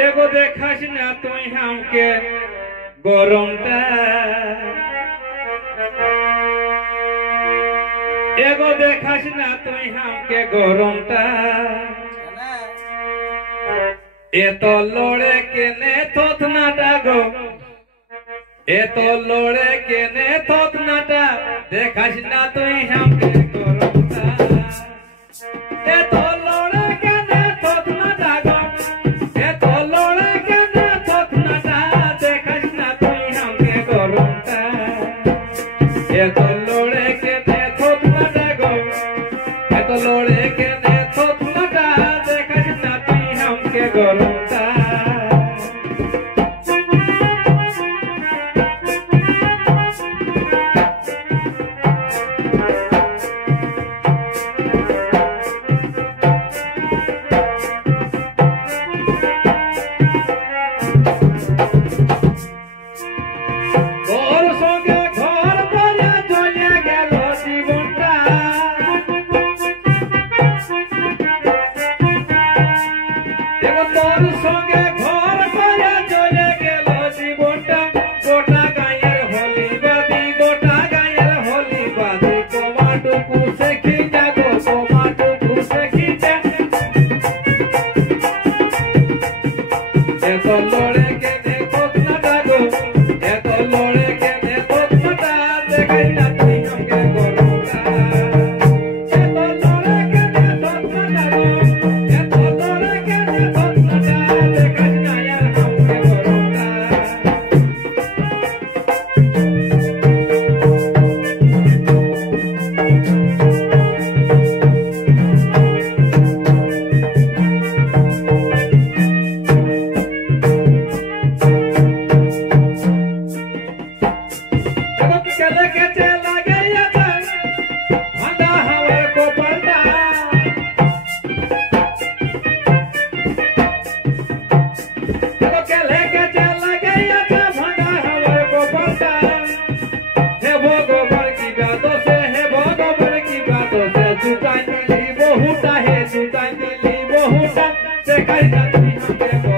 एगो देखास ना तुई हमके गरमटा एगो देखास ना तुई हमके गरमटा ए तो लोड़े के ने थोथ नाटा गो ए तो लोड़े के ने थोथ नाटा देखास ना तुई हमके गरमटा ए तो लोड़े के ने थोथ नाटा गो ए तो लोड़े के ने थोथ नाटा देखास ना तुई हमके गरमटा ए तो लोड़े के ने थोथ नाटा गो ए तो लोड़े के ने थोथ नाटा देखास ना तुई हमके गरमटा बहुत है